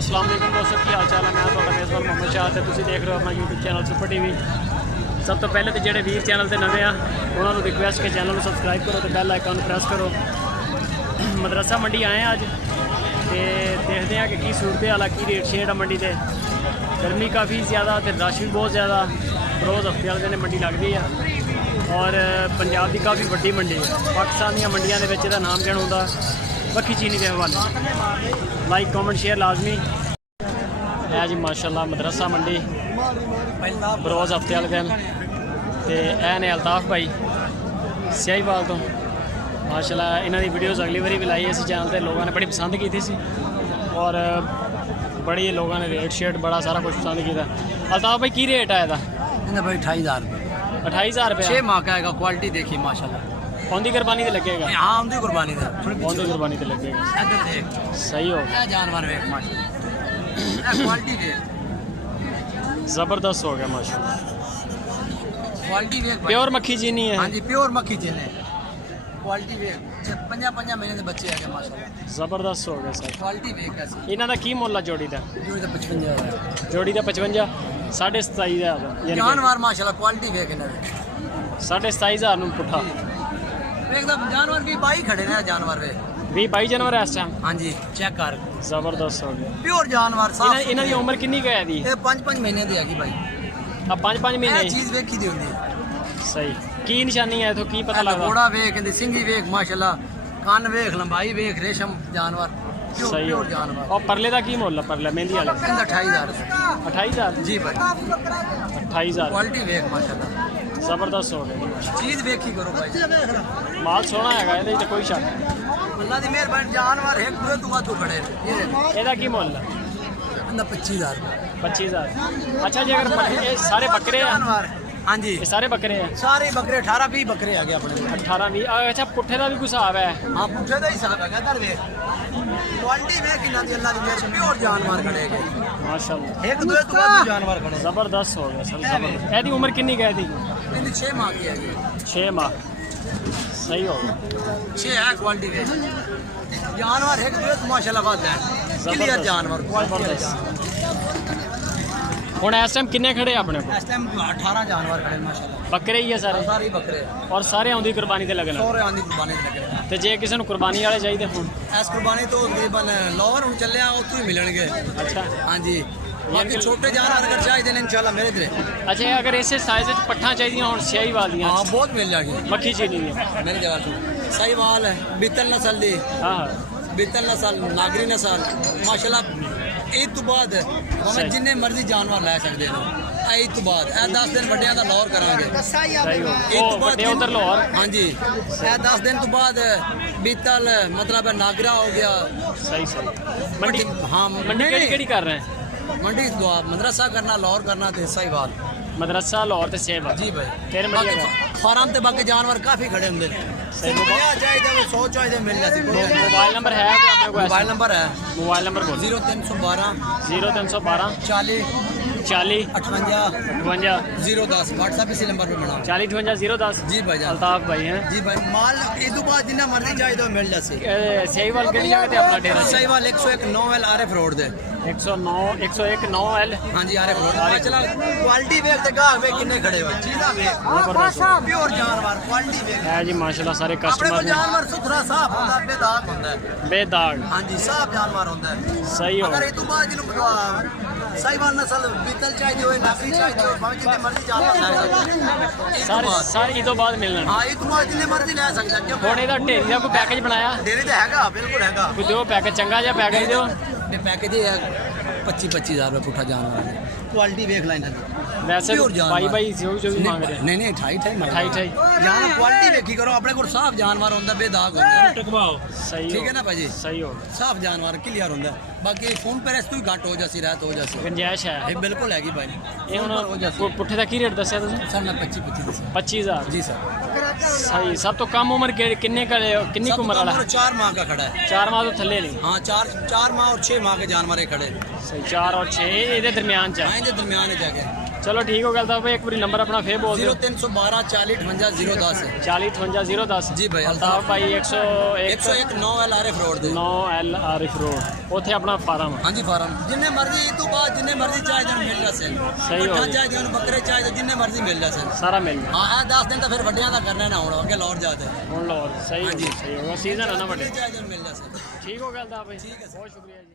अस्सलाम वालेकुम दोस्तों, की हाल चाल है। मैं ਤੁਹਾਡਾ ਮੇਜ਼ਬਾਨ ਮੁਹੰਮਦ ਸ਼ਾਹ ਤੇ ਤੁਸੀਂ ਦੇਖ ਰਹੇ ਹੋ ਆਪਣਾ YouTube ਚੈਨਲ ਸੁਪਰ ਟੀਵੀ। ਸਭ ਤੋਂ ਪਹਿਲੇ ਤੇ ਜਿਹੜੇ ਵੀਰ ਚੈਨਲ ਤੇ ਨਵੇਂ ਆ ਉਹਨਾਂ ਨੂੰ ਰਿਕਵੈਸਟ ਕਿ ਚੈਨਲ ਨੂੰ ਸਬਸਕ੍ਰਾइब करो तो बैल आइकन प्रेस करो। मदरसा मंडी आए हैं अज तो देखते हैं कि की सूरत हाल की रेट शेट है मंडी से। गर्मी काफ़ी ज़्यादा तो रश भी बहुत ज़्यादा। रोज़ हफ्ते वाले दिन मंडी लगती है और पंजाब की काफ़ी वड्डी मंडी है। पाकिस्तान दी मंडियां दे विच इहदा नाम जन होंदा बखी चीनी के हवाले। लाइक कमेंट शेयर लाजमी है जी। माशाल्लाह मदरसा मंडी बरोज़ हफ्ते वाले दिन तो यह ने अल्ताफ भाई सियाहीवाल तो। माशाल्लाह इन्हों की वीडियोज़ अगली बारी भी लाई इस चैनल पर, लोगों ने बड़ी पसंद की थी और बड़ी लोगों ने रेट शेट बड़ा सारा कुछ पसंद किया। अल्ताफ भाई की रेट है इसका? भाई 28,000 रुपये। 28,000 रुपये 6 माह का है। क्वालिटी देखिए माशाल्लाह। औंदी कुर्बानी तो लगेगा। हाँ औंदी कुर्बानी तो औंदी कुर्बानी तो लगेगा। इधर देख सही हो जानवर देख माशाल्लाह। क्वालिटी देख ज़बरदस्त हो गया माशाल्लाह। क्वालिटी देख प्योर मक्खी चीनी है। हाँ जी प्योर मक्खी चीनी। क्वालिटी देख 5 महीने के बच्चे है माशाल्लाह। ज़बरदस्त हो गया सर। क्वालिटी देख कैसी। इन्हों का की मुल है जोड़ी का? जोड़ी तो 55,000। जोड़ी का 55 27,500 जानवर माशाल्लाह। क्वालिटी देख इन्हें 27,500 पुठा। एकदम जानवर भी बाई खड़े ने जानवर वे 20-22 जनवरी इस टाइम। हाँ जी चेक कर जबरदस्त हो गया। प्योर जानवर साफ। इन्हां दी उम्र कितनी है दी? ये 5 महीने दी हैगी भाई। अब 5 महीने चीज वेखी दी होंदी। सही की निशानी है तो की पता लगदा? घोड़ा वेख इंदी सिंगी वेख माशाल्लाह। कान वेख लंबाई वेख रेशम जानवर सही प्योर जानवर। और परले का की मुल है? परले मेहंदी वाले 28,000। 28,000 जी भाई 28,000। क्वालिटी वेख माशाल्लाह। जबरदस्त हो गया। चीज वेखी करो भाई। माल सोना है ਇਹਦੇ ਤੇ ਕੋਈ ਸ਼ੱਕ अल्लाह दी मेहरबानी जानवर एक दूसरे तो वाधू खड़े ये ਇਹਦਾ ਕੀ ਮੁੱਲ ਹੈ? अंदर 25,000। 25,000। अच्छा जी अगर ये सारे बकरे हैं? जानवर हाँ जी ये सारे बकरे हैं। सारे बकरे 18-20 बकरे आ गए अपने 18-20। अच्छा पुट्ठे का भी कुछ हिसाब है? हाँ पुट्ठे का हिसाब है इधर देख क्वालिटी वेख इन्हां दी अल्लाह दी मेहरबानी प्योर जानवर खड़े गए माशाल्लाह। एक दूसरे तो वाधू जानवर खड़े। जबरदस्त हो गया सर जबरदस्त। ਇਹਦੀ उम्र कितनी है? इनकी 6 माह की है। 6 माह। सही हो गया। 6 है क्वालिटी के जानवर एक दूसरे तो माशाल्लाह बात है। क्लियर जानवर ਹੁਣ ਇਸ ਟਾਈਮ ਕਿੰਨੇ ਖੜੇ ਆਪਣੇ ਕੋਲ? इस टाइम 18 जानवर खड़े माशाल्लाह। ਬੱਕਰੇ ਹੀ ਆ ਸਾਰੇ? सारे ही बकरे ਔਰ ਸਾਰੇ ਆਉਂਦੀ ਕੁਰਬਾਨੀ ਤੇ ਲੱਗਣਾ। सोरे आंदी कुर्बानी ते लगे हैं। ਤੇ ਜੇ ਕਿਸੇ ਨੂੰ ਕੁਰਬਾਨੀ ਵਾਲੇ ਚਾਹੀਦੇ ਹੁਣ? इस कुर्बानी तो तकरीबन लाहौर हुन चले आ उतों ही मिलणगे। अच्छा हां जी बाकी छोटे जानवर अगर चाहिए ने इंशाल्लाह मेरे इधर। अच्छा अगर इसे साइज ਵਿੱਚ ਪੱਠਾਂ ਚਾਹੀਦੀਆਂ ਹੁਣ ਸਿਆਹੀ ਵਾਲੀਆਂ? हां बहुत मिल जाएगी ਮੱਖੀ ਚੀਨੀ ਦੀਆਂ मेरी जगह तो सही माल है। बीतल नस्ल दी ਹਾਂ ਹਾਂ बीतल नस्ल नागरी नस्ल माशाल्लाह। ईद तो बाद हमें जिन्ने मर्जी जानवर लै सकते हैं। ईद तो बाद 10 दिन ਵੱਡਿਆਂ ਦਾ ਲਾਹੌਰ ਕਰਾਂਗੇ। ਸਹੀ ਹੋ ईद तो ਉਹ बाद ਵੱਡੇ ਉਧਰ ਲਾਹੌਰ। हाँ जी 10 दिन तो बाद बीतल मतलब नागरा हो गया। सही सही। मंडी हाँ मंडी केड़ी कर रहे हैं? मंडी दुआ मदरसा करना लाहौर करना तो सही बात। मदरसा लाहौर ते सेब जी भाई फिर बाकी फार्म ते बाकी जानवर काफी खड़े होंगे। चाहिए 100 चाहिए मिल जाती। मोबाइल नंबर है आपके पास? मोबाइल नंबर है मोबाइल नंबर बोलो। 0312 0312 40 40 58 58 010 व्हाट्सएप इसी नंबर पे बनाओ। 40 58 010। जी भाई जान अल्ताफ भाई हैं जी भाई माल इस तो बाद जिन्ना मर्जी चाहिए तो मिल जासी। सहीवाल केड़ी जगह ते अपना डेरा? सहीवाल 101 9L आरएफ रोड दे 101 9L। हाँ जी आरएफ रोड। चला क्वालिटी वेख ते गाह वे किन्ने खड़े हो चीजा वेख प्योर जानवर क्वालिटी वेख है जी माशाल्लाह। सारे अपने कस्टमर को जानवर सुथरा साफ होता है बेदाग होता है। बेदाग हाँ जी साफ जानवर होता है। सही हो। अगर ये तो बाद जिन्हों सहीवाल नस्ल बीतल चाहिए हो नागरी चाहिए हो भाਵੇਂ जितने मर्जी जानवर सारे सारे ई तो बाद मिलना। हाँ ये तो बाद जितने मर्जी ले सकते हैं। ਹੁਣ ਇਹਦਾ ਢੇਰੀ ਦਾ ਕੋਈ ਪੈਕੇਜ ਬਣਾਇਆ? डेरी तो हैगा बिल्कुल हैगा। ਕੋਈ ਦਿਓ ਪੈਕੇਜ ਚੰਗਾ ਜਿਹਾ ਪੈਕੇਜ ਦਿਓ। ये पैकेज है 25,000 रुपये पुठा जानवर है। क्वालिटी देख ला इन्हां दी। वैसे Pure जानवर। भाई भाई जो भी मांग रहे हैं नहीं नहीं 28 28 जानवर क्वालिटी देखी करो अपने को साफ जानवर होंदा बेदाग होंदा। टकवाओ सही ठीक है ना भाजी सही हो। साफ जानवर क्लियर होंदा। बाकी फोन पर इस तो घट हो जासी रात हो जासी गुंजाइश है ये बिल्कुल हैगी भाई। ਇਹ ਹੁਣ ਪੁੱਠੇ ਦਾ ਕੀ ਰੇਟ ਦੱਸਿਆ ਤੁਸੀਂ? सर ना 25 25000 जी सर सही। सब तो कम उम्र किन्नी की उम्र वाला है? 4 माह का खड़ा है। 4 माह तो थल्ले नहीं। हाँ 4 माह और 6 माह के जानवर खड़े। सही 4 और 6 ਇਹਦੇ ਦਰਮਿਆਨ ਚ हाँ इनके दरमियान जाके ਚਲੋ ਠੀਕ ਹੋ ਗਿਆ ਤਾਂ ਭਾਈ, ਇੱਕ ਵਾਰੀ ਨੰਬਰ ਆਪਣਾ ਫੇਰ ਬੋਲ ਦਿਓ। 0312 40 58 010 40 58 010 ਜੀ ਭਾਈ, ਅਲਤਾਫ ਭਾਈ 101 101 9 LRF ਰੋਡ ਦੇ 9 L ਆਰਿਫ ਰੋਡ, ਉੱਥੇ ਆਪਣਾ ਫਾਰਮ। ਹਾਂਜੀ ਫਾਰਮ ਜਿੰਨੇ ਮਰਜ਼ੀ ਇਹ ਤੋਂ ਬਾਅਦ ਜਿੰਨੇ ਮਰਜ਼ੀ ਚਾਹੀਦੇ ਨੂੰ ਮਿਲ ਜਾਸੇ। ਸਹੀ ਹੋ ਪੱਠਾ ਗਿਆ। ਚਾਹੀਦੇ ਨੂੰ, ਬੱਕਰੇ ਚਾਹੀਦੇ, ਜਿੰਨੇ ਮਰਜ਼ੀ ਮਿਲ ਜਾਸੇ। ਸਾਰਾ ਮਿਲ ਗਿਆ। ਹਾਂ ਇਹ 10 ਦਿਨ ਤਾਂ ਫਿਰ ਵੱਡਿਆਂ ਦਾ ਕਰਨਾ ਨਾ, ਹੁਣ ਅੱਗੇ ਲੌਟ ਜਾਦੇ ਹੁਣ ਲਓ, ਸਹੀ ਹੋ ਗਿਆ, ਸਹੀ ਹੋ ਗਿਆ, ਸੀਜ਼ਨ ਹੈ ਨਾ ਵੱਡੇ। ਚਾਹੀਦੇ ਨੂੰ ਮਿਲ ਜਾਸੇ। ਠੀਕ ਹੋ ਗਿਆ ਅਲਤਾਫ ਭਾਈ, ਠੀਕ ਹੈ ਸਰ। ਬਹੁਤ ਸ਼ੁਕਰੀਆ ਜੀ।